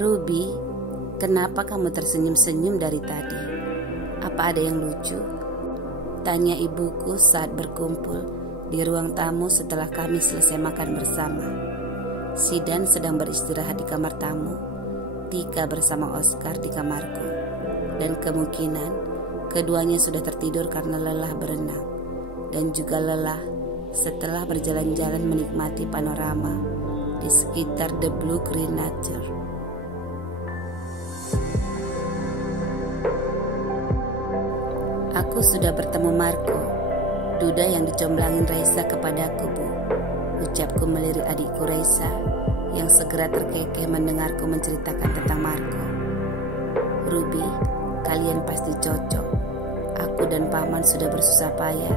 Ruby, kenapa kamu tersenyum-senyum dari tadi? Apa ada yang lucu? Tanya ibuku saat berkumpul di ruang tamu setelah kami selesai makan bersama. Sidan sedang beristirahat di kamar tamu, Tika bersama Oscar di kamarku. Dan kemungkinan keduanya sudah tertidur karena lelah berenang dan juga lelah setelah berjalan-jalan menikmati panorama di sekitar The Blue Green Nature. Aku sudah bertemu Marco, duda yang dicomblangin Raisa kepadaku, Bu. Ucapku melirik adikku Raisa yang segera terkekeh mendengarku menceritakan tentang Marco. Ruby, kalian pasti cocok. Aku dan Paman sudah bersusah payah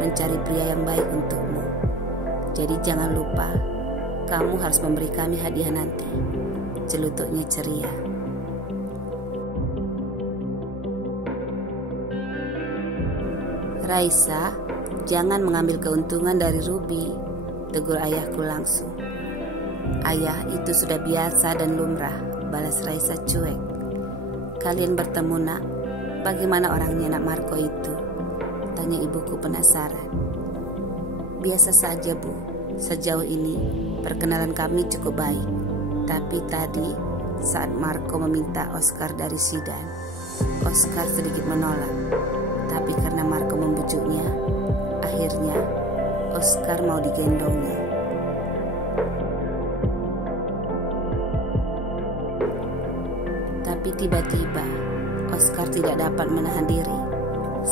mencari pria yang baik untukmu. Jadi jangan lupa, kamu harus memberi kami hadiah nanti. Celutuknya ceria. Raisa, jangan mengambil keuntungan dari Ruby, tegur ayahku langsung. Ayah, itu sudah biasa dan lumrah, balas Raisa cuek. Kalian bertemu nak, bagaimana orangnya nak Marco itu? Tanya ibuku penasaran. Biasa saja, Bu, sejauh ini perkenalan kami cukup baik. Tapi tadi saat Marco meminta Oscar dari Sidan, Oscar sedikit menolak. Tapi karena Marco membujuknya, akhirnya Oscar mau digendongnya. Tapi tiba-tiba Oscar tidak dapat menahan diri,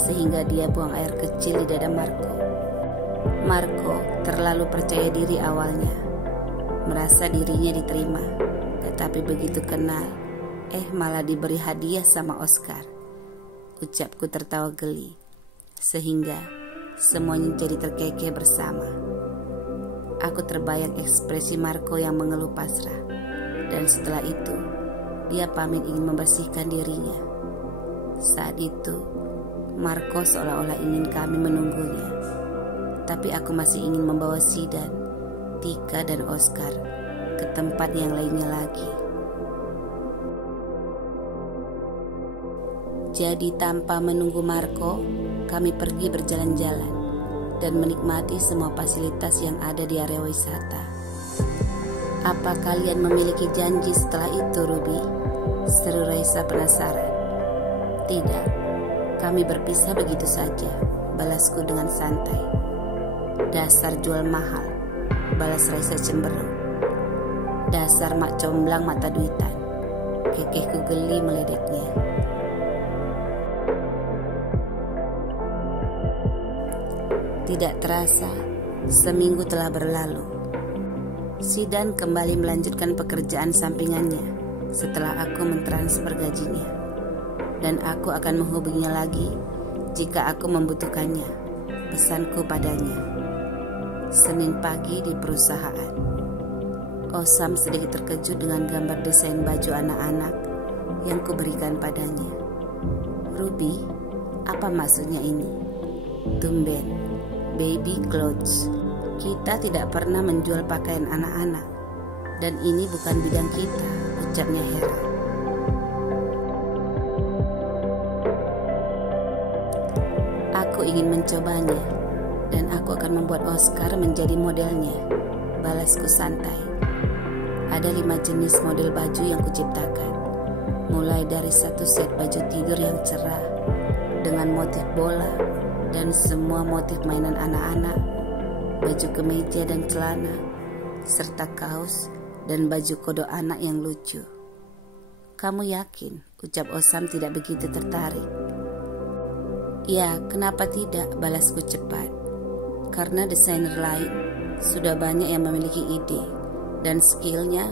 sehingga dia buang air kecil di dada Marco. Marco terlalu percaya diri awalnya, merasa dirinya diterima, tetapi begitu kenal, malah diberi hadiah sama Oscar. Ucapku tertawa geli, sehingga semuanya jadi terkekeh bersama. Aku terbayang ekspresi Marco yang mengeluh pasrah, dan setelah itu dia pamit ingin membersihkan dirinya. Saat itu Marco seolah-olah ingin kami menunggunya, tapi aku masih ingin membawa Sidan, Tika dan Oscar ke tempat yang lainnya lagi. Jadi tanpa menunggu Marco, kami pergi berjalan-jalan dan menikmati semua fasilitas yang ada di area wisata. Apa kalian memiliki janji setelah itu, Ruby? Seru Raisa penasaran. Tidak, kami berpisah begitu saja, balasku dengan santai. Dasar jual mahal, balas Raisa cemberut. Dasar mak comblang mata duitan, kekehku geli meledeknya. Tidak terasa, seminggu telah berlalu. Sidan kembali melanjutkan pekerjaan sampingannya setelah aku mentransfer gajinya. Dan aku akan menghubunginya lagi jika aku membutuhkannya, pesanku padanya. Senin pagi di perusahaan. Osam sedikit terkejut dengan gambar desain baju anak-anak yang kuberikan padanya. Ruby, apa maksudnya ini? Tumben. Baby clothes. Kita tidak pernah menjual pakaian anak-anak, dan ini bukan bidang kita, ucapnya heran. Aku ingin mencobanya, dan aku akan membuat Oscar menjadi modelnya, balasku santai. Ada 5 jenis model baju yang kuciptakan, mulai dari satu set baju tidur yang cerah dengan motif bola dan semua motif mainan anak-anak, baju kemeja dan celana, serta kaos dan baju kodok anak yang lucu. Kamu yakin? Ucap Osam tidak begitu tertarik. Ya, kenapa tidak? Balasku cepat. Karena desainer lain sudah banyak yang memiliki ide dan skillnya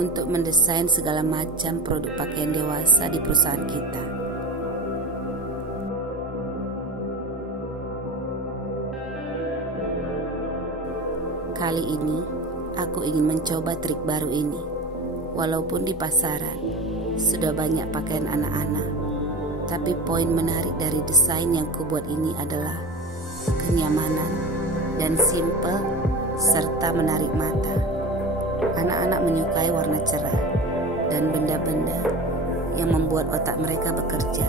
untuk mendesain segala macam produk pakaian dewasa di perusahaan kita. Kali ini, aku ingin mencoba trik baru ini. Walaupun di pasaran sudah banyak pakaian anak-anak, tapi poin menarik dari desain yang kubuat ini adalah kenyamanan dan simple serta menarik mata. Anak-anak menyukai warna cerah, dan benda-benda yang membuat otak mereka bekerja.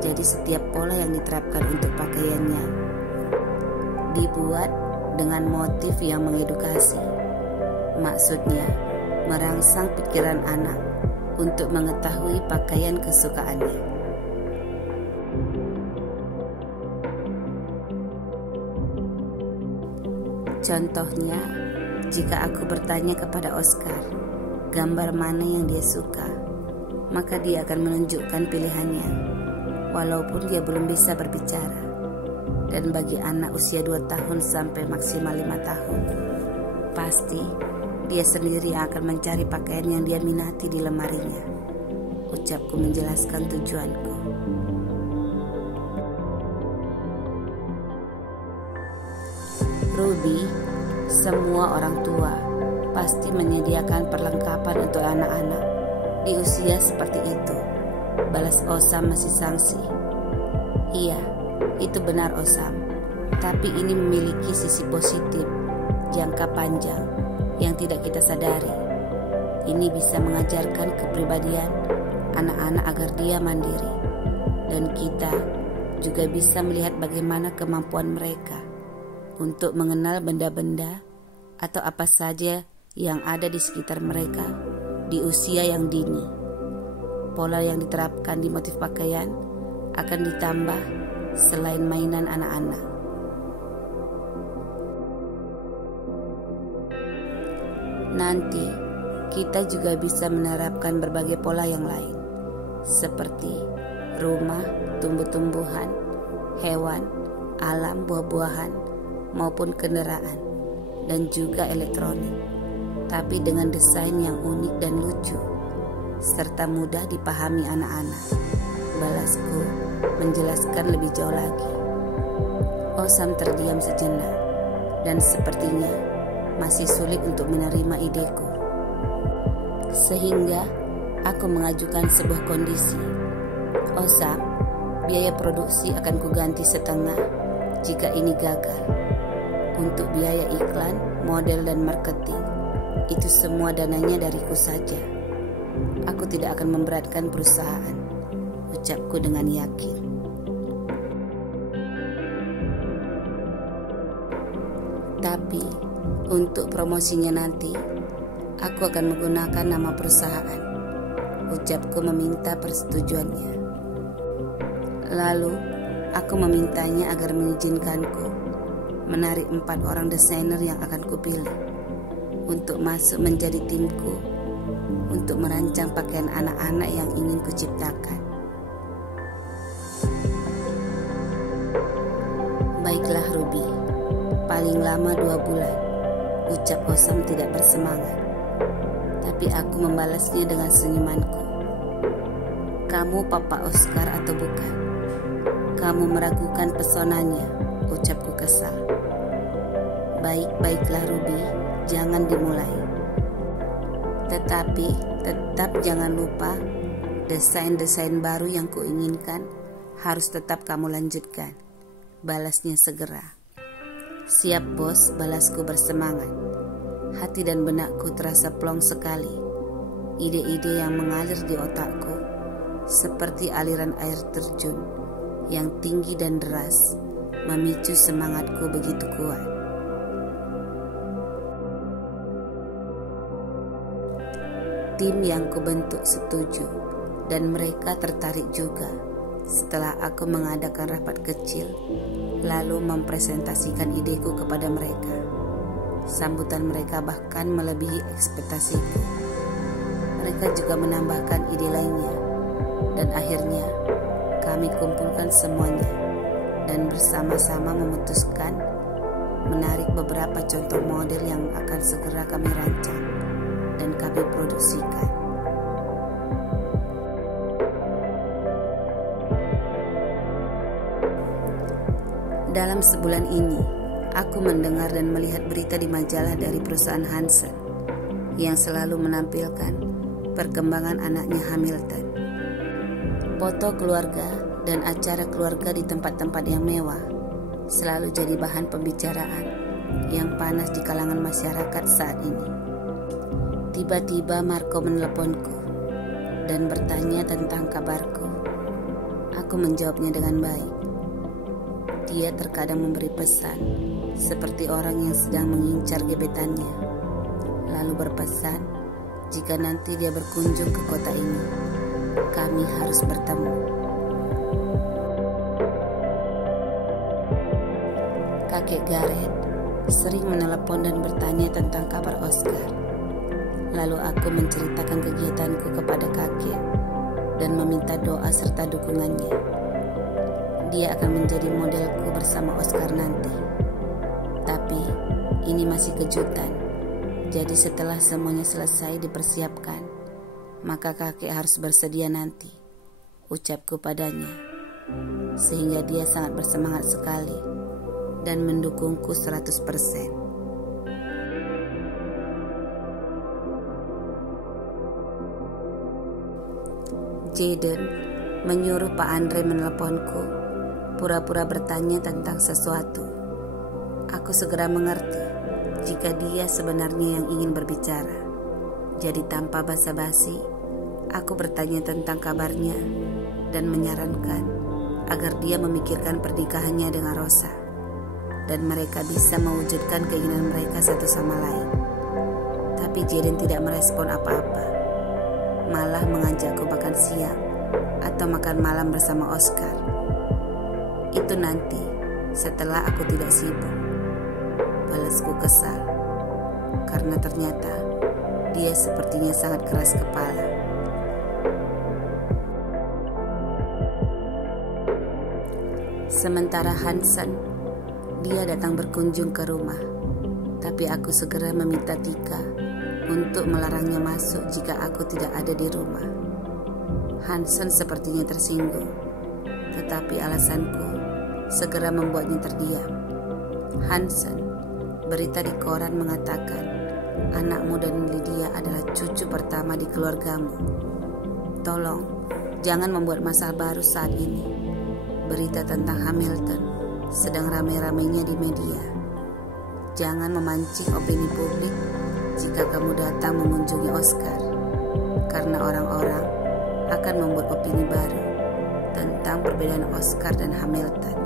Jadi setiap pola yang diterapkan untuk pakaiannya dibuat dengan motif yang mengedukasi. Maksudnya, merangsang pikiran anak untuk mengetahui pakaian kesukaannya. Contohnya, jika aku bertanya kepada Oscar gambar mana yang dia suka, maka dia akan menunjukkan pilihannya, walaupun dia belum bisa berbicara. Dan bagi anak usia 2 tahun sampai maksimal 5 tahun, pasti dia sendiri akan mencari pakaian yang dia minati di lemarinya. Ucapku menjelaskan tujuanku. Ruby, semua orang tua pasti menyediakan perlengkapan untuk anak-anak di usia seperti itu, balas Osam masih sangsi. Iya, itu benar Osam, tapi ini memiliki sisi positif jangka panjang yang tidak kita sadari. Ini bisa mengajarkan kepribadian anak-anak agar dia mandiri, dan kita juga bisa melihat bagaimana kemampuan mereka untuk mengenal benda-benda atau apa saja yang ada di sekitar mereka di usia yang dini. Pola yang diterapkan di motif pakaian akan ditambah selain mainan anak-anak. Nanti kita juga bisa menerapkan berbagai pola yang lain, seperti rumah, tumbuh-tumbuhan, hewan, alam, buah-buahan, maupun kendaraan, dan juga elektronik, tapi dengan desain yang unik dan lucu, serta mudah dipahami anak-anak. Balasku menjelaskan lebih jauh lagi. Osam terdiam sejenak, dan sepertinya masih sulit untuk menerima ideku. Sehingga aku mengajukan sebuah kondisi. Osam, biaya produksi akan kuganti setengah jika ini gagal. Untuk biaya iklan, model, dan marketing, itu semua dananya dariku saja. Aku tidak akan memberatkan perusahaan, ucapku dengan yakin. Tapi untuk promosinya nanti, aku akan menggunakan nama perusahaan, ucapku meminta persetujuannya. Lalu aku memintanya agar mengizinkanku menarik 4 orang desainer yang akan kupilih untuk masuk menjadi timku untuk merancang pakaian anak-anak yang ingin kuciptakan. Baiklah Ruby, paling lama 2 bulan, ucap Osam tidak bersemangat. Tapi aku membalasnya dengan senyumanku. Kamu Papa Oscar atau bukan? Kamu meragukan pesonanya, ucapku kesal. Baiklah Ruby, jangan dimulai. Tetapi tetap jangan lupa desain-desain baru yang kuinginkan harus tetap kamu lanjutkan, balasnya segera. Siap bos, balasku bersemangat. Hati dan benakku terasa plong sekali. Ide-ide yang mengalir di otakku seperti aliran air terjun yang tinggi dan deras, memicu semangatku begitu kuat. Tim yang kubentuk setuju dan mereka tertarik juga setelah aku mengadakan rapat kecil lalu mempresentasikan ideku kepada mereka. Sambutan mereka bahkan melebihi ekspektasiku. Mereka juga menambahkan ide lainnya, dan akhirnya kami kumpulkan semuanya dan bersama-sama memutuskan menarik beberapa contoh model yang akan segera kami rancang dan kami produksikan. Dalam sebulan ini, aku mendengar dan melihat berita di majalah dari perusahaan Hansen yang selalu menampilkan perkembangan anaknya Hamilton. Foto keluarga dan acara keluarga di tempat-tempat yang mewah selalu jadi bahan pembicaraan yang panas di kalangan masyarakat saat ini. Tiba-tiba Marco meneleponku dan bertanya tentang kabarku. Aku menjawabnya dengan baik. Dia terkadang memberi pesan seperti orang yang sedang mengincar gebetannya, lalu berpesan jika nanti dia berkunjung ke kota ini, kami harus bertemu. Kakek Gareth sering menelepon dan bertanya tentang kabar Oscar. Lalu aku menceritakan kegiatanku kepada kakek dan meminta doa serta dukungannya. Dia akan menjadi modelku bersama Oscar nanti. Tapi ini masih kejutan. Jadi setelah semuanya selesai dipersiapkan, maka kakek harus bersedia nanti, ucapku padanya. Sehingga dia sangat bersemangat sekali dan mendukungku 100%. Jaden menyuruh Pak Andre meneleponku, pura-pura bertanya tentang sesuatu. Aku segera mengerti jika dia sebenarnya yang ingin berbicara. Jadi tanpa basa-basi, aku bertanya tentang kabarnya dan menyarankan agar dia memikirkan pernikahannya dengan Rosa dan mereka bisa mewujudkan keinginan mereka satu sama lain. Tapi Jaden tidak merespon apa-apa, malah mengajakku makan siang atau makan malam bersama Oscar. Itu nanti setelah aku tidak sibuk, balasku kesal karena ternyata dia sepertinya sangat keras kepala. Sementara Hansen, dia datang berkunjung ke rumah, tapi aku segera meminta Tika untuk melarangnya masuk jika aku tidak ada di rumah. Hansen sepertinya tersinggung, tetapi alasanku segera membuatnya terdiam. Hansen, berita di koran mengatakan anakmu dan Lydia adalah cucu pertama di keluargamu. Tolong, jangan membuat masalah baru saat ini. Berita tentang Hamilton sedang ramai-ramainya di media. Jangan memancing opini publik jika kamu datang mengunjungi Oscar, karena orang-orang akan membuat opini baru tentang perbedaan Oscar dan Hamilton.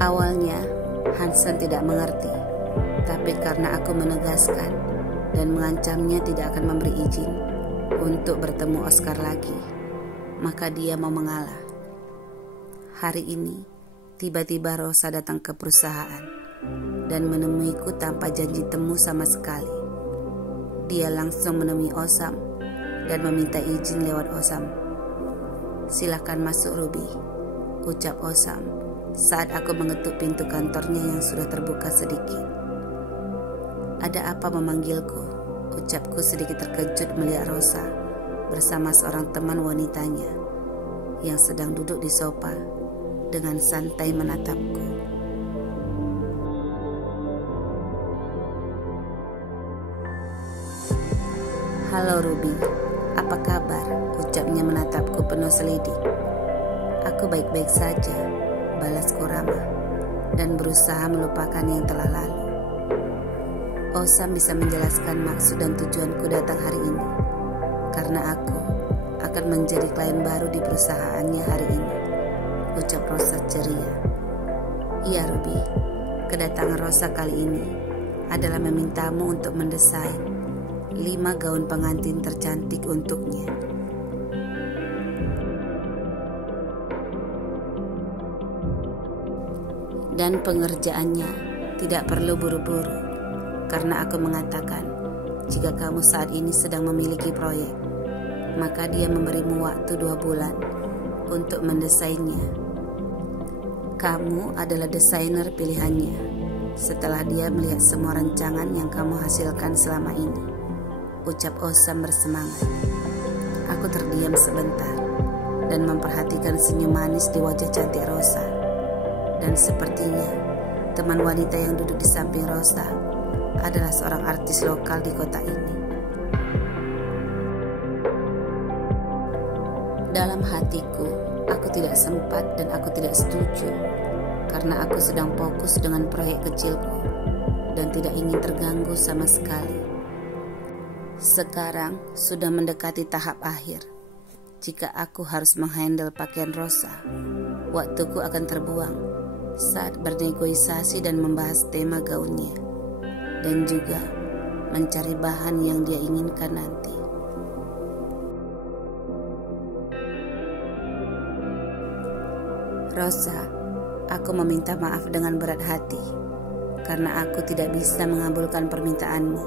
Awalnya Hansen tidak mengerti, tapi karena aku menegaskan dan mengancamnya tidak akan memberi izin untuk bertemu Oscar lagi, maka dia mau mengalah. Hari ini tiba-tiba Rosa datang ke perusahaan dan menemuiku tanpa janji temu sama sekali. Dia langsung menemui Osam dan meminta izin lewat Osam. "Silakan masuk, Ruby," ucap Osam saat aku mengetuk pintu kantornya yang sudah terbuka sedikit. "Ada apa memanggilku?" ucapku sedikit terkejut melihat Rosa bersama seorang teman wanitanya yang sedang duduk di sofa dengan santai menatapku. "Halo Ruby, apa kabar?" ucapnya menatapku penuh selidik. "Aku baik-baik saja," balasku ramah dan berusaha melupakan yang telah lalu. Osam bisa menjelaskan maksud dan tujuanku datang hari ini, karena aku akan menjadi klien baru di perusahaannya hari ini, ucap Rosa ceria. "Iya Ruby, kedatangan Rosa kali ini adalah memintamu untuk mendesain 5 gaun pengantin tercantik untuknya." Dan pengerjaannya tidak perlu buru-buru, karena aku mengatakan jika kamu saat ini sedang memiliki proyek, maka dia memberimu waktu 2 bulan untuk mendesainnya. Kamu adalah desainer pilihannya setelah dia melihat semua rancangan yang kamu hasilkan selama ini, ucap Osam bersemangat. Aku terdiam sebentar dan memperhatikan senyum manis di wajah cantik Rosa. Dan sepertinya teman wanita yang duduk di samping Rosa adalah seorang artis lokal di kota ini. Dalam hatiku, aku tidak sempat dan aku tidak setuju, karena karena aku sedang fokus dengan proyek kecilku dan tidak ingin terganggu sama sekali. Sekarang sudah mendekati tahap akhir. Jika aku harus menghandle pakaian Rosa, waktuku akan terbuang saat bernegosiasi dan membahas tema gaunnya, dan juga mencari bahan yang dia inginkan nanti. Rosa, aku meminta maaf dengan berat hati karena aku tidak bisa mengabulkan permintaanmu,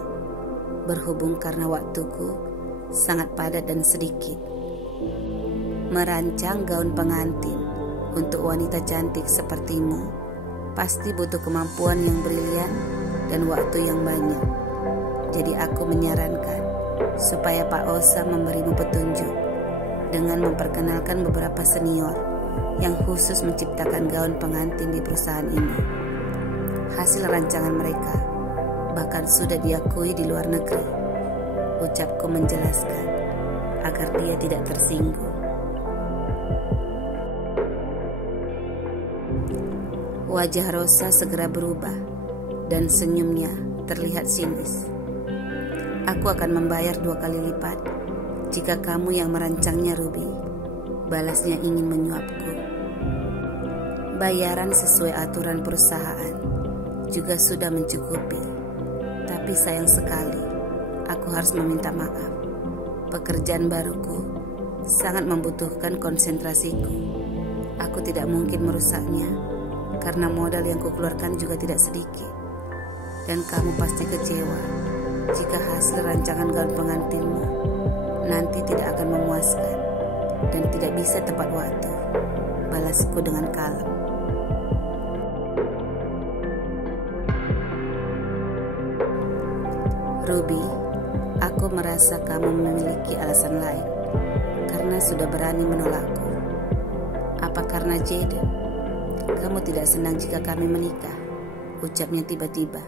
berhubung karena waktuku sangat padat dan sedikit. Merancang gaun pengantin untuk wanita cantik sepertimu pasti butuh kemampuan yang brilian dan waktu yang banyak. Jadi aku menyarankan supaya Pak Osa memberimu petunjuk dengan memperkenalkan beberapa senior yang khusus menciptakan gaun pengantin di perusahaan ini. Hasil rancangan mereka bahkan sudah diakui di luar negeri, ucapku menjelaskan agar dia tidak tersinggung. Wajah Rosa segera berubah dan senyumnya terlihat sinis. Aku akan membayar 2 kali lipat jika kamu yang merancangnya, Ruby, balasnya ingin menyuapku. Bayaran sesuai aturan perusahaan juga sudah mencukupi, tapi sayang sekali aku harus meminta maaf. Pekerjaan baruku sangat membutuhkan konsentrasiku. Aku tidak mungkin merusaknya karena modal yang kukeluarkan juga tidak sedikit. Dan kamu pasti kecewa jika hasil rancangan gaun pengantinmu nanti tidak akan memuaskan dan tidak bisa tepat waktu, balasku dengan kalem. Ruby, aku merasa kamu memiliki alasan lain karena sudah berani menolakku. Apa karena Jaden? Kamu tidak senang jika kami menikah, ucapnya tiba-tiba.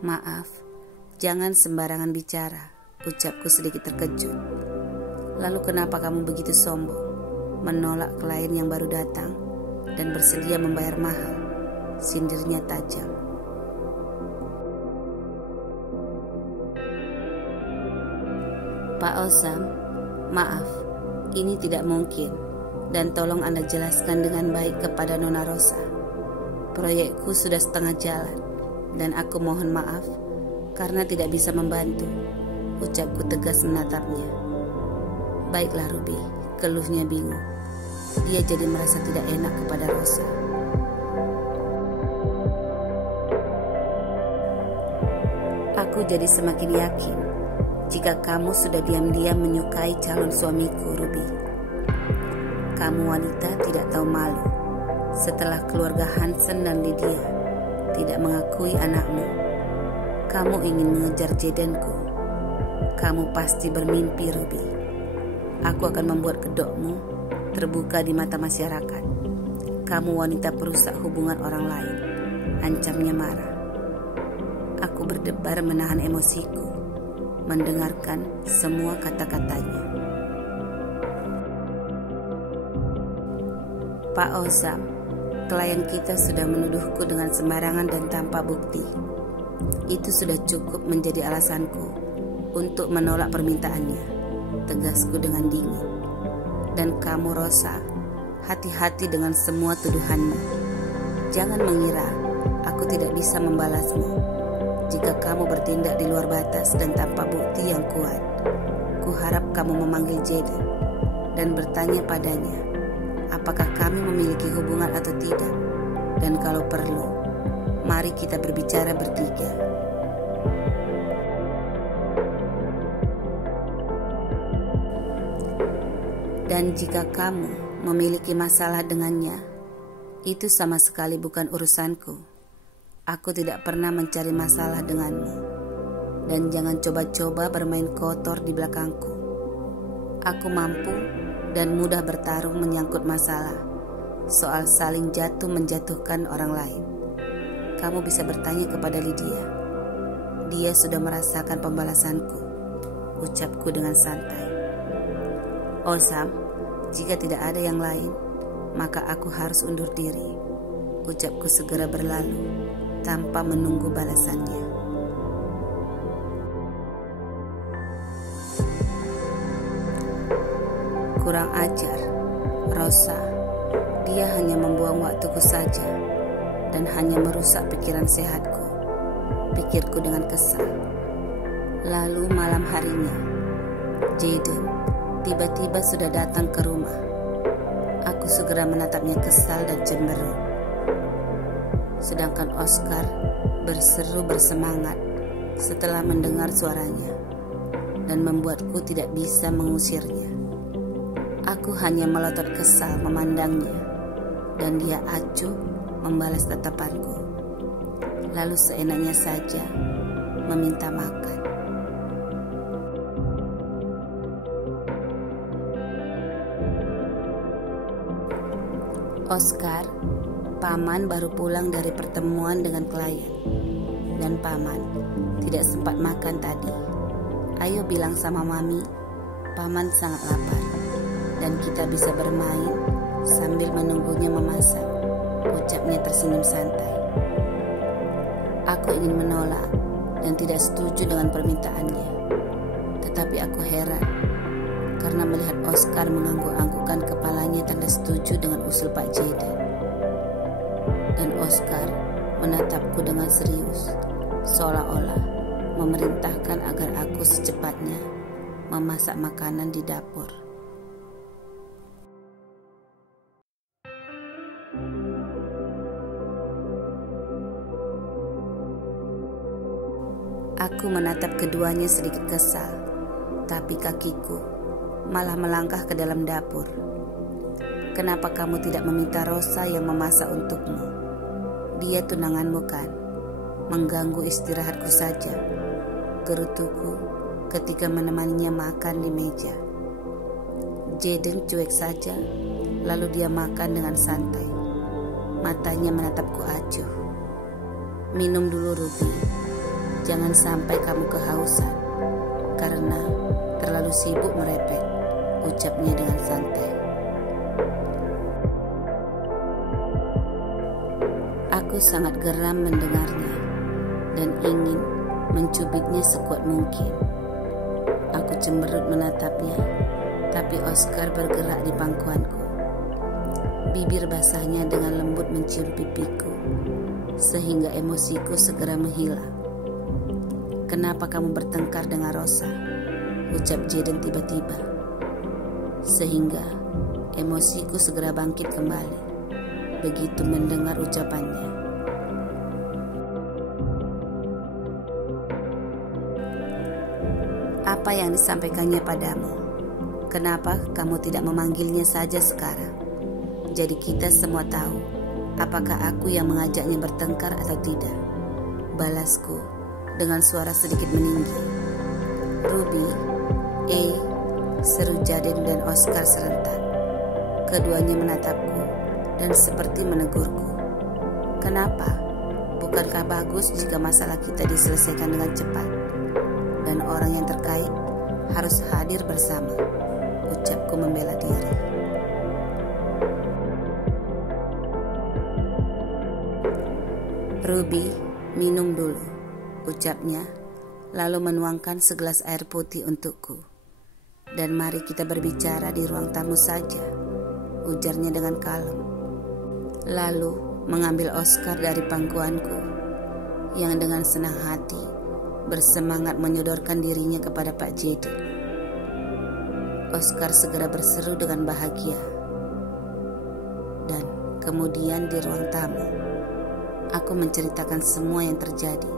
Maaf, jangan sembarangan bicara, ucapku sedikit terkejut. Lalu kenapa kamu begitu sombong, menolak klien yang baru datang dan bersedia membayar mahal? Sindirnya tajam. Pak Osam, maaf, ini tidak mungkin. Dan tolong Anda jelaskan dengan baik kepada Nona Rosa. Proyekku sudah setengah jalan dan aku mohon maaf karena tidak bisa membantu, ucapku tegas menatapnya. Baiklah Ruby, keluhnya bingung. Dia jadi merasa tidak enak kepada Rosa. Aku jadi semakin yakin jika kamu sudah diam-diam menyukai calon suamiku, Ruby. Kamu wanita tidak tahu malu. Setelah keluarga Hansen dan Lydia tidak mengakui anakmu, kamu ingin mengejar Jadenku. Kamu pasti bermimpi, Ruby. Aku akan membuat kedokmu terbuka di mata masyarakat. Kamu wanita perusak hubungan orang lain, ancamnya marah. Aku berdebar menahan emosiku, mendengarkan semua kata-katanya. Pak Osam, klien kita sudah menuduhku dengan sembarangan dan tanpa bukti. Itu sudah cukup menjadi alasanku untuk menolak permintaannya, tegasku dengan dingin. Dan kamu Rosa, hati-hati dengan semua tuduhanmu. Jangan mengira aku tidak bisa membalasmu. Jika kamu bertindak di luar batas dan tanpa bukti yang kuat, kuharap kamu memanggil Jaden dan bertanya padanya apakah kami memiliki hubungan atau tidak. Dan kalau perlu, mari kita berbicara bertiga. Dan jika kamu memiliki masalah dengannya, itu sama sekali bukan urusanku. Aku tidak pernah mencari masalah denganmu. Dan jangan coba-coba bermain kotor di belakangku. Aku mampu dan mudah bertarung menyangkut masalah soal saling jatuh menjatuhkan orang lain. Kamu bisa bertanya kepada Lydia. Dia sudah merasakan pembalasanku, ucapku dengan santai. Osam, jika tidak ada yang lain, maka aku harus undur diri, ucapku segera berlalu tanpa menunggu balasannya. Kurang ajar, Rosa. Dia hanya membuang waktuku saja dan hanya merusak pikiran sehatku, pikirku dengan kesal. Lalu malam harinya, Jaden tiba-tiba sudah datang ke rumah. Aku segera menatapnya kesal dan cemberut. Sedangkan Oscar berseru bersemangat setelah mendengar suaranya dan membuatku tidak bisa mengusirnya. Aku hanya melotot kesal memandangnya dan dia acuh membalas tatapanku. Lalu seenaknya saja meminta makan. Oscar, paman baru pulang dari pertemuan dengan klien dan paman tidak sempat makan tadi. Ayo bilang sama mami, paman sangat lapar dan kita bisa bermain sambil menunggunya memasak, ucapnya tersenyum santai. Aku ingin menolak dan tidak setuju dengan permintaannya, tetapi aku heran karena melihat Oscar mengangguk-anggukkan kepalanya tanda setuju dengan usul Pak Jaden. Dan Oscar menatapku dengan serius, seolah-olah memerintahkan agar aku secepatnya memasak makanan di dapur. Aku menatap keduanya sedikit kesal, tapi kakiku malah melangkah ke dalam dapur. Kenapa kamu tidak meminta Rosa yang memasak untukmu? Dia tunanganmu kan? Mengganggu istirahatku saja, gerutuku ketika menemaninya makan di meja. Jaden cuek saja, lalu dia makan dengan santai. Matanya menatapku acuh. Minum dulu, Ruby. Jangan sampai kamu kehausan karena terlalu sibuk merepet, ucapnya dengan santai. Aku sangat geram mendengarnya dan ingin mencubitnya sekuat mungkin. Aku cemberut menatapnya, tapi Oscar bergerak di pangkuanku. Bibir basahnya dengan lembut mencium pipiku, sehingga emosiku segera menghilang. Kenapa kamu bertengkar dengan Rosa? Ucap Jaden tiba-tiba, sehingga emosiku segera bangkit kembali begitu mendengar ucapannya. Apa yang disampaikannya padamu? Kenapa kamu tidak memanggilnya saja sekarang? Jadi kita semua tahu apakah aku yang mengajaknya bertengkar atau tidak. Balasku dengan suara sedikit meninggi. Ruby, seru Jaden dan Oscar serentak. Keduanya menatapku dan seperti menegurku. Kenapa? Bukankah bagus jika masalah kita diselesaikan dengan cepat dan orang yang terkait harus hadir bersama, ucapku membela diri. Ruby, minum dulu, ucapnya, lalu menuangkan segelas air putih untukku. Dan mari kita berbicara di ruang tamu saja, ujarnya dengan kalem. Lalu mengambil Oscar dari pangkuanku, yang dengan senang hati bersemangat menyodorkan dirinya kepada Pak Jaden. Oscar segera berseru dengan bahagia. Dan kemudian di ruang tamu, aku menceritakan semua yang terjadi,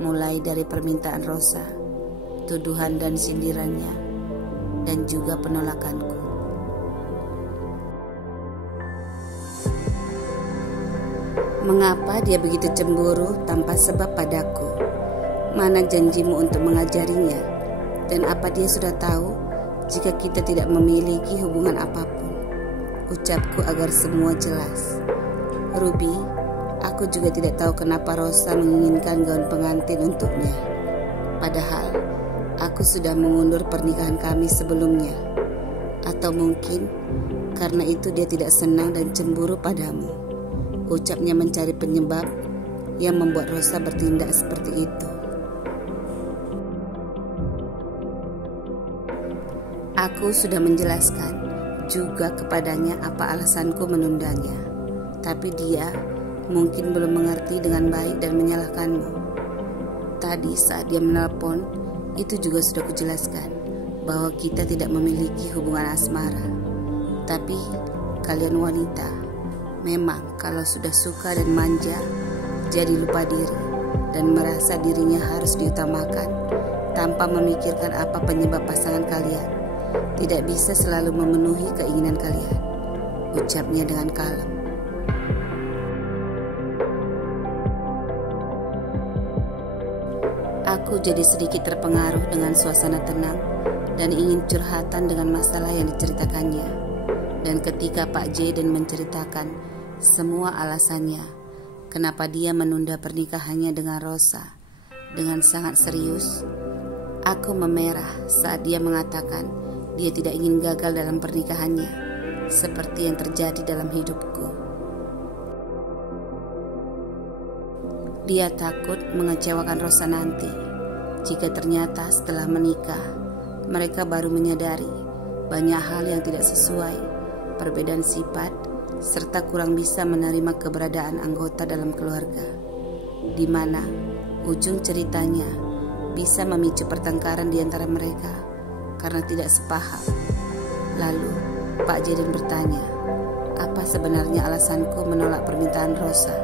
mulai dari permintaan Rosa, tuduhan dan sindirannya, dan juga penolakanku. Mengapa dia begitu cemburu tanpa sebab padaku? Mana janjimu untuk mengajarinya? Dan apa dia sudah tahu jika kita tidak memiliki hubungan apapun? Ucapku agar semua jelas. Ruby, aku juga tidak tahu kenapa Rosa menginginkan gaun pengantin untuknya. Padahal aku sudah mengundur pernikahan kami sebelumnya. Atau mungkin karena itu dia tidak senang dan cemburu padamu, Ucapnya mencari penyebab yang membuat Rosa bertindak seperti itu. Aku sudah menjelaskan juga kepadanya apa alasanku menundanya, tapi dia mungkin belum mengerti dengan baik dan menyalahkanmu. Tadi saat dia menelpon, itu juga sudah kujelaskan bahwa kita tidak memiliki hubungan asmara. Tapi kalian wanita, memang kalau sudah suka dan manja, jadi lupa diri dan merasa dirinya harus diutamakan tanpa memikirkan apa penyebab pasangan kalian tidak bisa selalu memenuhi keinginan kalian, ucapnya dengan kalem. Aku jadi sedikit terpengaruh dengan suasana tenang dan ingin curhatan dengan masalah yang diceritakannya. Dan ketika Pak Jaden menceritakan semua alasannya kenapa dia menunda pernikahannya dengan Rosa dengan sangat serius, aku memerah saat dia mengatakan dia tidak ingin gagal dalam pernikahannya seperti yang terjadi dalam hidupku. Dia takut mengecewakan Rosa nanti jika ternyata setelah menikah mereka baru menyadari banyak hal yang tidak sesuai, perbedaan sifat, serta kurang bisa menerima keberadaan anggota dalam keluarga, di mana ujung ceritanya bisa memicu pertengkaran di antara mereka karena tidak sepaham. Lalu Pak Jaden bertanya, apa sebenarnya alasanku menolak permintaan Rosa?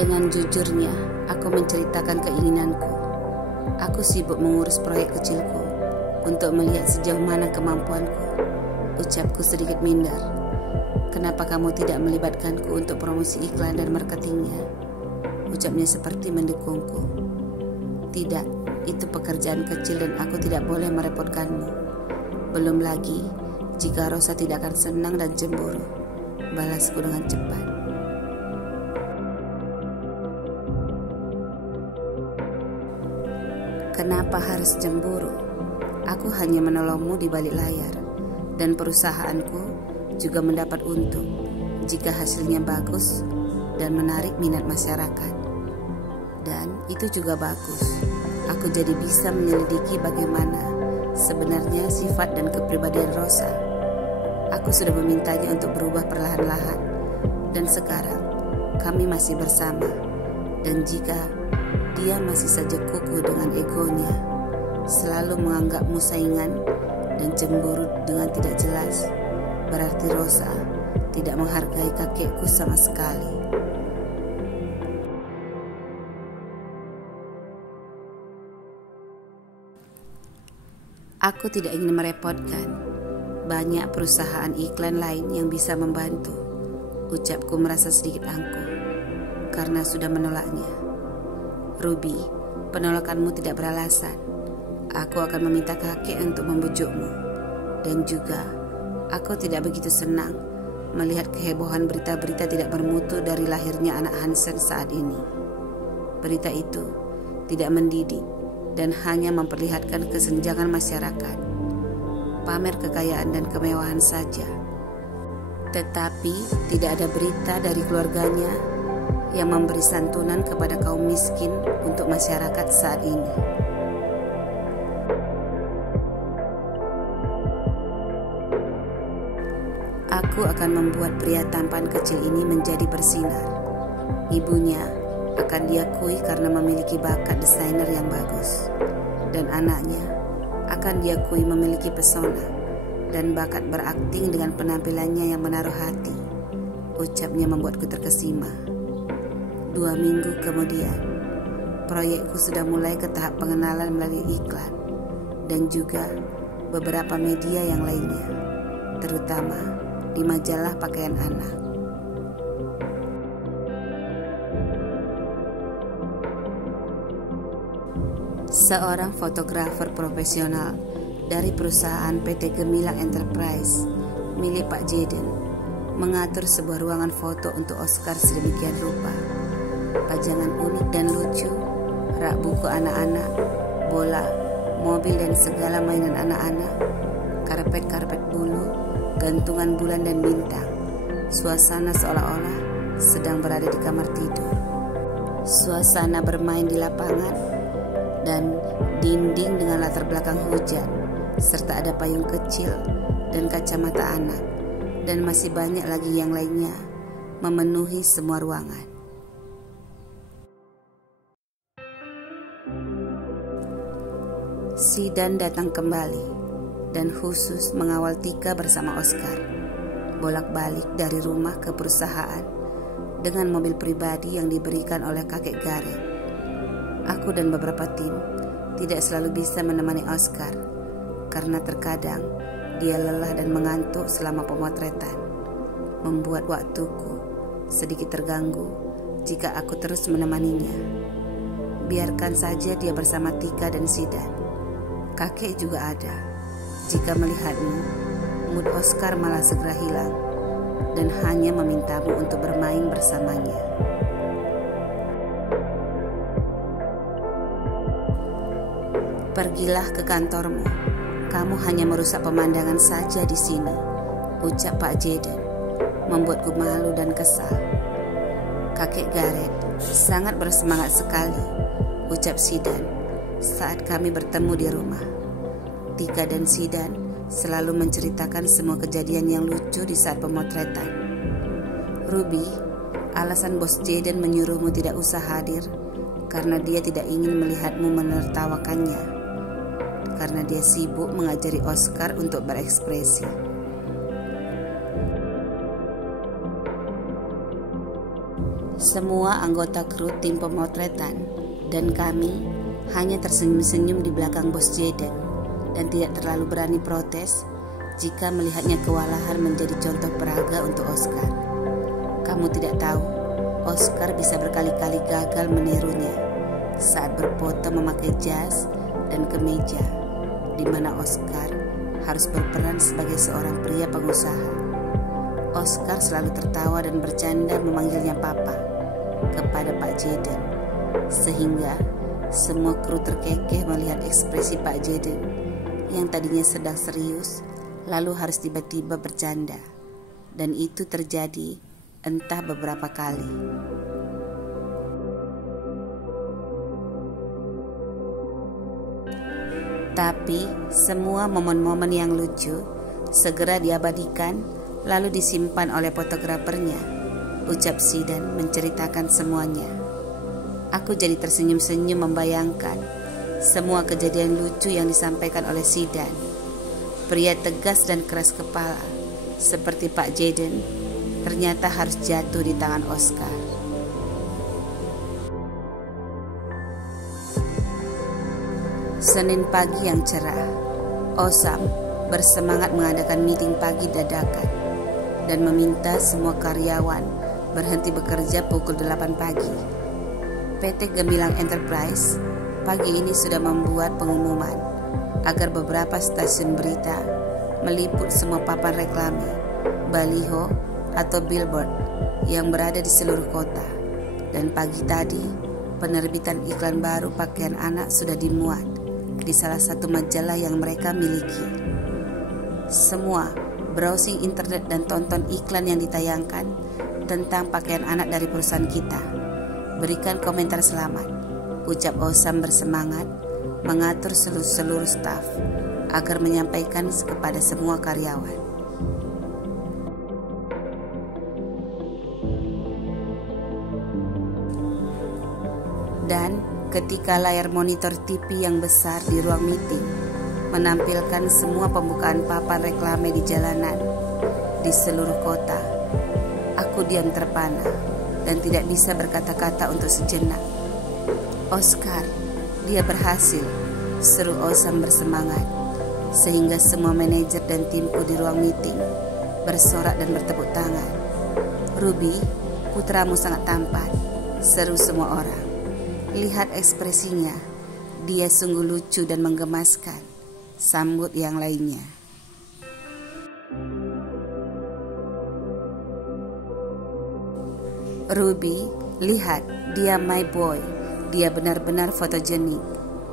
Dengan jujurnya, aku menceritakan keinginanku. Aku sibuk mengurus proyek kecilku untuk melihat sejauh mana kemampuanku. Ucapku sedikit minder. Kenapa kamu tidak melibatkanku untuk promosi iklan dan marketingnya? Ucapnya seperti mendukungku. Tidak, itu pekerjaan kecil dan aku tidak boleh merepotkanmu. Belum lagi jika Rosa tidak akan senang dan cemburu, balasku dengan cepat. Kenapa harus cemburu? Aku hanya menolongmu di balik layar, dan perusahaanku juga mendapat untung jika hasilnya bagus dan menarik minat masyarakat. Dan itu juga bagus. Aku jadi bisa menyelidiki bagaimana sebenarnya sifat dan kepribadian Rosa. Aku sudah memintanya untuk berubah perlahan-lahan, dan sekarang kami masih bersama. Dan jika dia masih saja kukuh dengan egonya, selalu menganggapmu saingan dan cemburu dengan tidak jelas, berarti Rosa tidak menghargai kakekku sama sekali. Aku tidak ingin merepotkan. Banyak perusahaan iklan lain yang bisa membantu. Ucapku merasa sedikit angkuh karena sudah menolaknya. Ruby, penolakanmu tidak beralasan. Aku akan meminta kakek untuk membujukmu. Dan juga, aku tidak begitu senang melihat kehebohan berita-berita tidak bermutu dari lahirnya anak Hansen saat ini. Berita itu tidak mendidik dan hanya memperlihatkan kesenjangan masyarakat, pamer kekayaan dan kemewahan saja. Tetapi tidak ada berita dari keluarganya yang memberi santunan kepada kaum miskin untuk masyarakat saat ini. Aku akan membuat pria tampan kecil ini menjadi bersinar. Ibunya akan diakui karena memiliki bakat desainer yang bagus, dan anaknya akan diakui memiliki pesona dan bakat berakting dengan penampilannya yang menaruh hati. Ucapnya membuatku terkesima. 2 minggu kemudian, proyekku sudah mulai ke tahap pengenalan melalui iklan dan juga beberapa media yang lainnya, terutama di majalah pakaian anak. Seorang fotografer profesional dari perusahaan PT Gemilang Enterprise milik Pak Jaden mengatur sebuah ruangan foto untuk Oscar sedemikian rupa. Pajangan unik dan lucu, rak buku anak-anak, bola, mobil dan segala mainan anak-anak, karpet-karpet bulu, gantungan bulan dan bintang. Suasana seolah-olah sedang berada di kamar tidur. Suasana bermain di lapangan dan dinding dengan latar belakang hujan, serta ada payung kecil dan kacamata anak, dan masih banyak lagi yang lainnya memenuhi semua ruangan. Zidan datang kembali dan khusus mengawal Tika bersama Oscar bolak-balik dari rumah ke perusahaan dengan mobil pribadi yang diberikan oleh kakek Gareth. Aku dan beberapa tim tidak selalu bisa menemani Oscar karena terkadang dia lelah dan mengantuk selama pemotretan, membuat waktuku sedikit terganggu jika aku terus menemaninya. Biarkan saja dia bersama Tika dan Zidan. Kakek juga ada. Jika melihatmu, mood Oscar malah segera hilang dan hanya memintamu untuk bermain bersamanya. Pergilah ke kantormu. Kamu hanya merusak pemandangan saja di sini, ucap Pak Jaden, membuatku malu dan kesal. Kakek Gareth sangat bersemangat sekali, ucap Zidan saat kami bertemu di rumah. Tika dan Zidan selalu menceritakan semua kejadian yang lucu di saat pemotretan. Ruby, alasan bos Jaden menyuruhmu tidak usah hadir karena dia tidak ingin melihatmu menertawakannya, karena dia sibuk mengajari Oscar untuk berekspresi. Semua anggota kru tim pemotretan dan kami hanya tersenyum-senyum di belakang bos Jaden dan tidak terlalu berani protes jika melihatnya kewalahan menjadi contoh peraga untuk Oscar. Kamu tidak tahu, Oscar bisa berkali-kali gagal menirunya saat berfoto memakai jas dan kemeja, di mana Oscar harus berperan sebagai seorang pria pengusaha. Oscar selalu tertawa dan bercanda memanggilnya Papa kepada Pak Jaden, sehingga semua kru terkekeh melihat ekspresi Pak Jaden yang tadinya sedang serius lalu harus tiba-tiba bercanda, dan itu terjadi entah beberapa kali. Tapi semua momen-momen yang lucu segera diabadikan lalu disimpan oleh fotografernya, ucap Zidan menceritakan semuanya. Aku jadi tersenyum-senyum membayangkan semua kejadian lucu yang disampaikan oleh Zidan. Pria tegas dan keras kepala seperti Pak Jaden ternyata harus jatuh di tangan Oscar. Senin pagi yang cerah, Osam bersemangat mengadakan meeting pagi dadakan dan meminta semua karyawan berhenti bekerja pukul 8 pagi. PT Gemilang Enterprise pagi ini sudah membuat pengumuman agar beberapa stasiun berita meliput semua papan reklame, baliho atau billboard yang berada di seluruh kota. Dan pagi tadi, penerbitan iklan baru pakaian anak sudah dimuat di salah satu majalah yang mereka miliki. Semua browsing internet dan tonton iklan yang ditayangkan tentang pakaian anak dari perusahaan kita. Berikan komentar selamat, ucap Osam bersemangat mengatur seluruh staf agar menyampaikan kepada semua karyawan. Dan ketika layar monitor TV yang besar di ruang meeting menampilkan semua pembukaan papan reklame di jalanan di seluruh kota, aku diam terpana dan tidak bisa berkata-kata untuk sejenak. Oscar, dia berhasil, seru Osam bersemangat, sehingga semua manajer dan timku di ruang meeting bersorak dan bertepuk tangan. Ruby, putramu sangat tampan, seru semua orang. Lihat ekspresinya, dia sungguh lucu dan menggemaskan, sambut yang lainnya. Ruby, lihat, dia my boy, dia benar-benar fotogenik,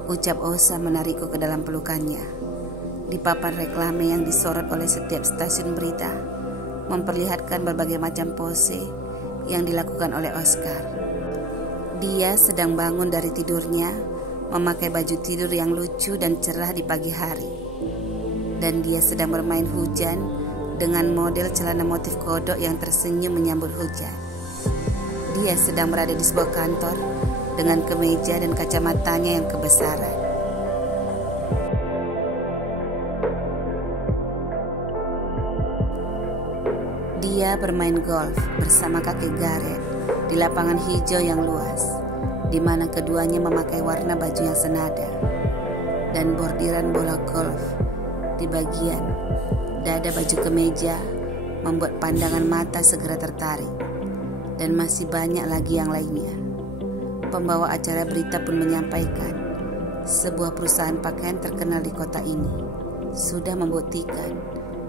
ucap Osa menarikku ke dalam pelukannya. Di papan reklame yang disorot oleh setiap stasiun berita, memperlihatkan berbagai macam pose yang dilakukan oleh Oscar. Dia sedang bangun dari tidurnya, memakai baju tidur yang lucu dan cerah di pagi hari. Dan dia sedang bermain hujan dengan model celana motif kodok yang tersenyum menyambut hujan. Dia sedang berada di sebuah kantor dengan kemeja dan kacamatanya yang kebesaran. Dia bermain golf bersama kakek Gareth di lapangan hijau yang luas, di mana keduanya memakai warna baju yang senada, dan bordiran bola golf di bagian dada baju kemeja membuat pandangan mata segera tertarik. Dan masih banyak lagi yang lainnya. Pembawa acara berita pun menyampaikan sebuah perusahaan pakaian terkenal di kota ini sudah membuktikan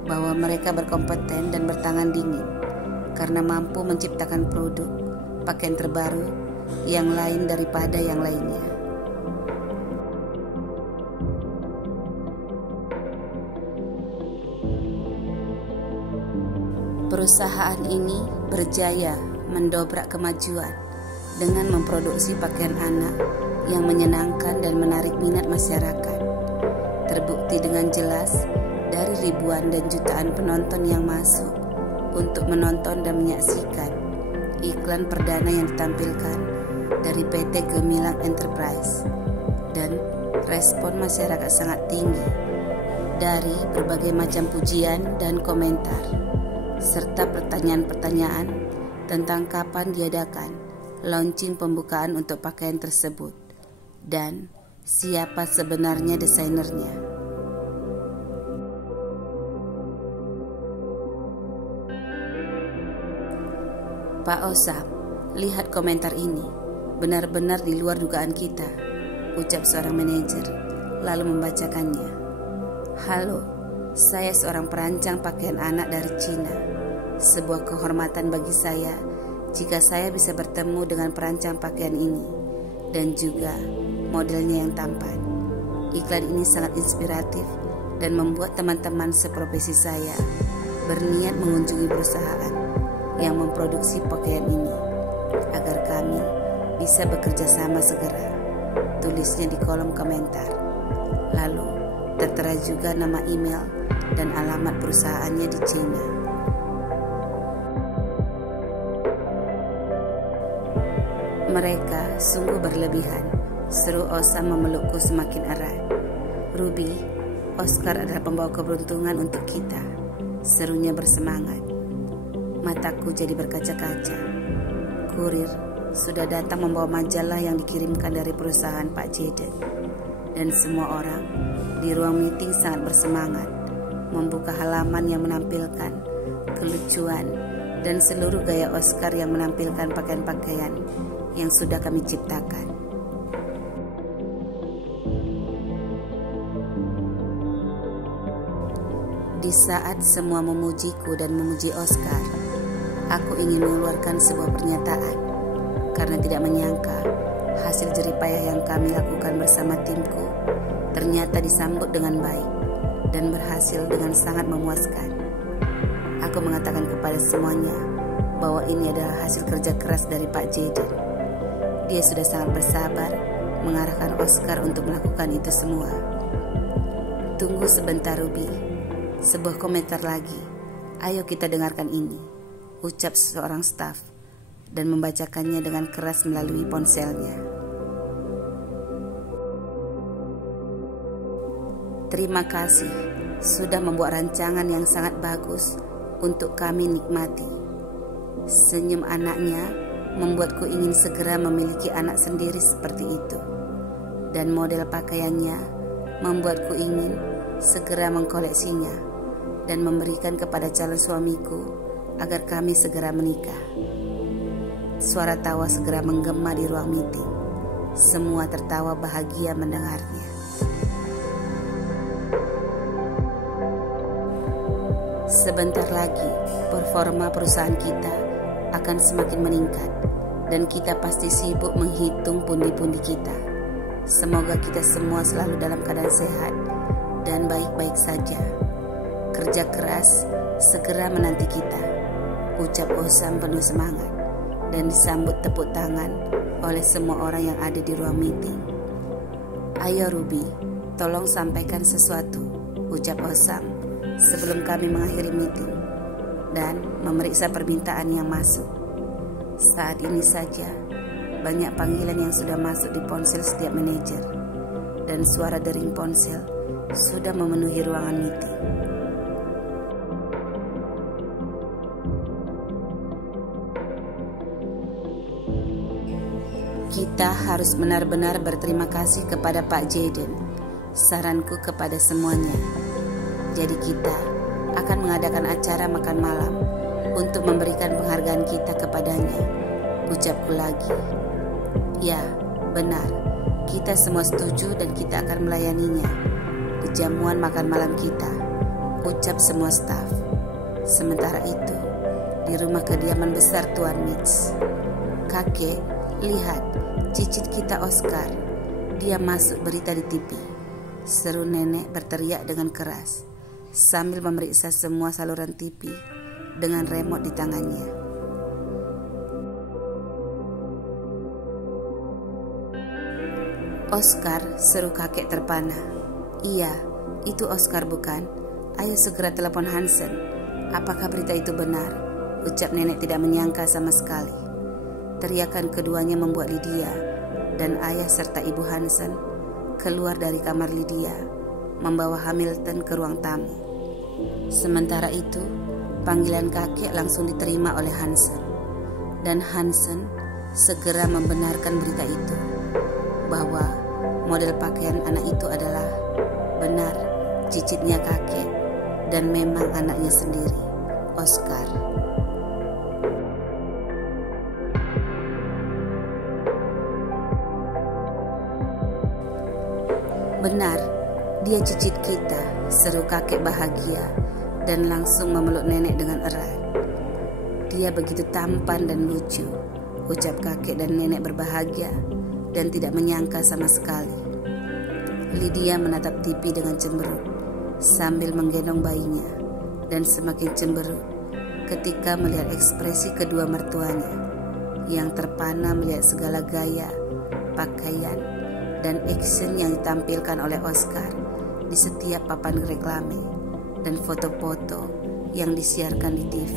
bahwa mereka berkompeten dan bertangan dingin karena mampu menciptakan produk pakaian terbaru yang lain daripada yang lainnya. Perusahaan ini berjaya mendobrak kemajuan dengan memproduksi pakaian anak yang menyenangkan dan menarik minat masyarakat. Terbukti dengan jelas dari ribuan dan jutaan penonton yang masuk untuk menonton dan menyaksikan iklan perdana yang ditampilkan dari PT Gemilang Enterprise. Dan respon masyarakat sangat tinggi dari berbagai macam pujian dan komentar, serta pertanyaan-pertanyaan tentang kapan diadakan launching pembukaan untuk pakaian tersebut dan siapa sebenarnya desainernya. Pak Osam, lihat komentar ini, benar-benar di luar dugaan kita, ucap seorang manajer, lalu membacakannya. Halo, saya seorang perancang pakaian anak dari Cina. Sebuah kehormatan bagi saya jika saya bisa bertemu dengan perancang pakaian ini dan juga modelnya yang tampan. Iklan ini sangat inspiratif dan membuat teman-teman seprofesi saya berniat mengunjungi perusahaan yang memproduksi pakaian ini agar kami bisa bekerja sama segera, tulisnya di kolom komentar. Lalu tertera juga nama email dan alamat perusahaannya di China. Mereka sungguh berlebihan, seru Osam memelukku semakin erat. Ruby, Oscar adalah pembawa keberuntungan untuk kita, serunya bersemangat. Mataku jadi berkaca-kaca. Kurir sudah datang membawa majalah yang dikirimkan dari perusahaan Pak Jaden. Dan semua orang di ruang meeting sangat bersemangat membuka halaman yang menampilkan kelucuan dan seluruh gaya Oscar yang menampilkan pakaian-pakaian yang sudah kami ciptakan. Di saat semua memujiku dan memuji Oscar, aku ingin mengeluarkan sebuah pernyataan karena tidak menyangka hasil jeripayah yang kami lakukan bersama timku ternyata disambut dengan baik dan berhasil dengan sangat memuaskan. Aku mengatakan kepada semuanya bahwa ini adalah hasil kerja keras dari Pak Jaden. Dia sudah sangat bersabar mengarahkan Oscar untuk melakukan itu semua. Tunggu sebentar Ruby, sebuah komentar lagi. Ayo kita dengarkan ini, ucap seorang staf dan membacakannya dengan keras melalui ponselnya. Terima kasih sudah membuat rancangan yang sangat bagus untuk kami nikmati. Senyum anaknya membuatku ingin segera memiliki anak sendiri seperti itu. Dan model pakaiannya membuatku ingin segera mengkoleksinya dan memberikan kepada calon suamiku agar kami segera menikah. Suara tawa segera menggema di ruang meeting. Semua tertawa bahagia mendengarnya. Sebentar lagi performa perusahaan kita akan semakin meningkat dan kita pasti sibuk menghitung pundi-pundi kita. Semoga kita semua selalu dalam keadaan sehat dan baik-baik saja. Kerja keras segera menanti kita, ucap Osam penuh semangat dan disambut tepuk tangan oleh semua orang yang ada di ruang meeting. Ayo Ruby, tolong sampaikan sesuatu, ucap Osam sebelum kami mengakhiri meeting dan memeriksa permintaan yang masuk. Saat ini saja banyak panggilan yang sudah masuk di ponsel setiap manajer dan suara dering ponsel sudah memenuhi ruangan meeting. Kita harus benar-benar berterima kasih kepada Pak Jaden. Saranku kepada semuanya. Jadi kita akan mengadakan acara makan malam untuk memberikan penghargaan kita kepadanya, ucapku lagi. Ya, benar. Kita semua setuju dan kita akan melayaninya di jamuan makan malam kita, ucap semua staf. Sementara itu, di rumah kediaman besar Tuan Mitch, kakek, lihat, cicit kita Oscar. Dia masuk berita di TV, seru nenek berteriak dengan keras sambil memeriksa semua saluran TV dengan remote di tangannya. Oscar, seru kakek terpana. Iya, itu Oscar bukan? Ayo segera telepon Hansen. Apakah berita itu benar? Ucap nenek tidak menyangka sama sekali. Teriakan keduanya membuat Lydia dan ayah serta ibu Hansen keluar dari kamar Lydia, membawa Hamilton ke ruang tamu. Sementara itu, panggilan kakek langsung diterima oleh Hansen, dan Hansen segera membenarkan berita itu, bahwa model pakaian anak itu adalah benar cicitnya kakek dan memang anaknya sendiri, Oscar. Benar, dia cicit kita, seru kakek bahagia dan langsung memeluk nenek dengan erat. Dia begitu tampan dan lucu, ucap kakek dan nenek berbahagia dan tidak menyangka sama sekali. Lydia menatap TV dengan cemberut sambil menggendong bayinya dan semakin cemberut ketika melihat ekspresi kedua mertuanya yang terpana melihat segala gaya, pakaian, dan action yang ditampilkan oleh Oscar di setiap papan reklame dan foto-foto yang disiarkan di TV.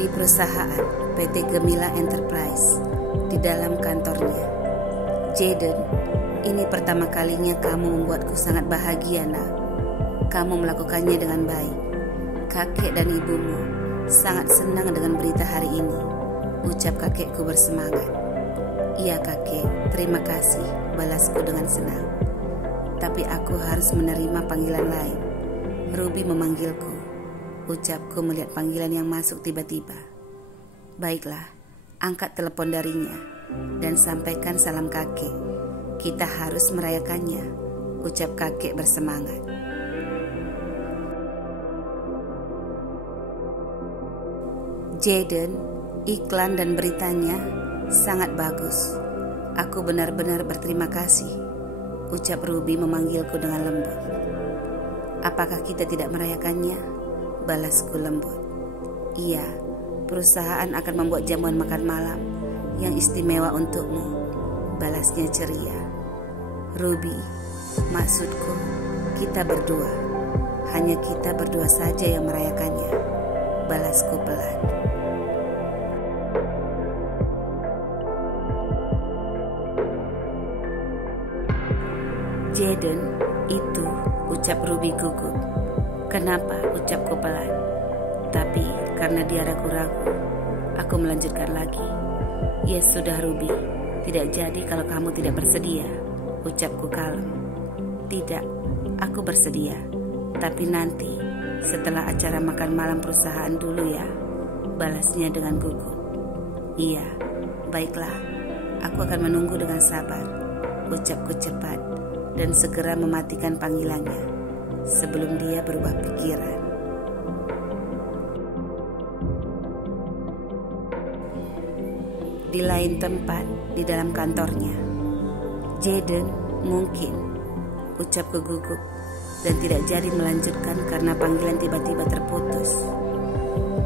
Di perusahaan PT Gemila Enterprise, di dalam kantornya. Jaden, ini pertama kalinya kamu membuatku sangat bahagia, nak. Kamu melakukannya dengan baik. Kakek dan ibumu sangat senang dengan berita hari ini, ucap kakekku bersemangat. Iya kakek, terima kasih, balasku dengan senang. Tapi aku harus menerima panggilan lain. Ruby memanggilku, ucapku melihat panggilan yang masuk tiba-tiba. Baiklah, angkat telepon darinya dan sampaikan salam kakek. Kita harus merayakannya, ucap kakek bersemangat. Jaden, iklan dan beritanya sangat bagus. Aku benar-benar berterima kasih, ucap Ruby memanggilku dengan lembut. Apakah kita tidak merayakannya? Balasku lembut. Iya, perusahaan akan membuat jamuan makan malam yang istimewa untukmu, balasnya ceria. Ruby, maksudku kita berdua, hanya kita berdua saja yang merayakannya, balasku pelan. Jaden, itu, ucap Ruby gugup. Kenapa, ucapku pelan. Tapi karena dia ragu-ragu, aku melanjutkan lagi. Ya sudah Ruby, tidak jadi kalau kamu tidak bersedia, ucapku kalem. Tidak, aku bersedia. Tapi nanti setelah acara makan malam perusahaan dulu ya, balasnya dengan gugup. Iya, baiklah, aku akan menunggu dengan sabar, ucapku cepat dan segera mematikan panggilannya sebelum dia berubah pikiran. di lain tempat di dalam kantornya. Jaden, mungkin, ucapku gugup dan tidak jadi melanjutkan karena panggilan tiba-tiba terputus.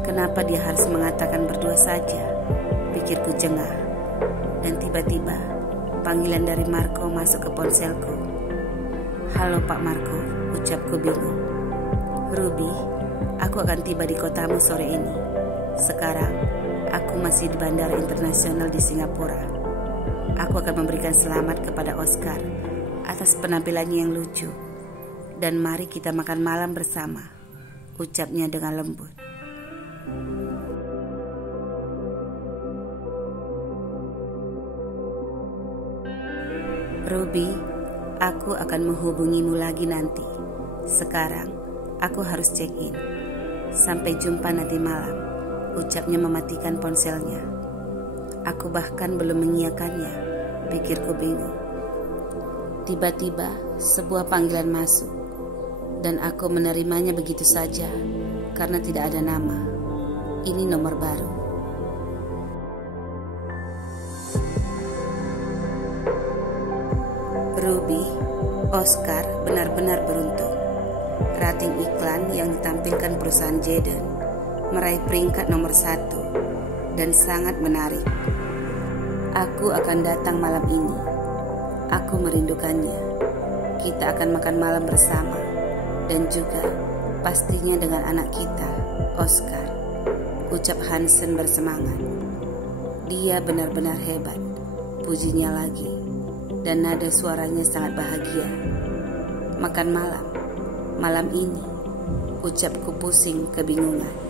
Kenapa dia harus mengatakan berdua saja? Pikirku jengah. Dan tiba-tiba panggilan dari Marco masuk ke ponselku. Halo Pak Marco, ucapku bingung. Ruby, aku akan tiba di kotamu sore ini. Sekarang aku masih di Bandara Internasional di Singapura. Aku akan memberikan selamat kepada Oscar atas penampilannya yang lucu. Dan mari kita makan malam bersama, ucapnya dengan lembut. Ruby, aku akan menghubungimu lagi nanti. Sekarang aku harus check-in. Sampai jumpa nanti malam, ucapnya mematikan ponselnya. Aku bahkan belum mengiyakannya, pikirku bingung. Tiba-tiba sebuah panggilan masuk, dan aku menerimanya begitu saja karena tidak ada nama. Ini nomor baru. Ruby, Oscar benar-benar beruntung. Rating iklan yang ditampilkan perusahaan Jaden meraih peringkat nomor 1 dan sangat menarik. Aku akan datang malam ini. Aku merindukannya. Kita akan makan malam bersama dan juga pastinya dengan anak kita, Oscar, ucap Hansen bersemangat. Dia benar-benar hebat, pujinya lagi, dan nada suaranya sangat bahagia. Makan malam ini, ucapku pusing kebingungan.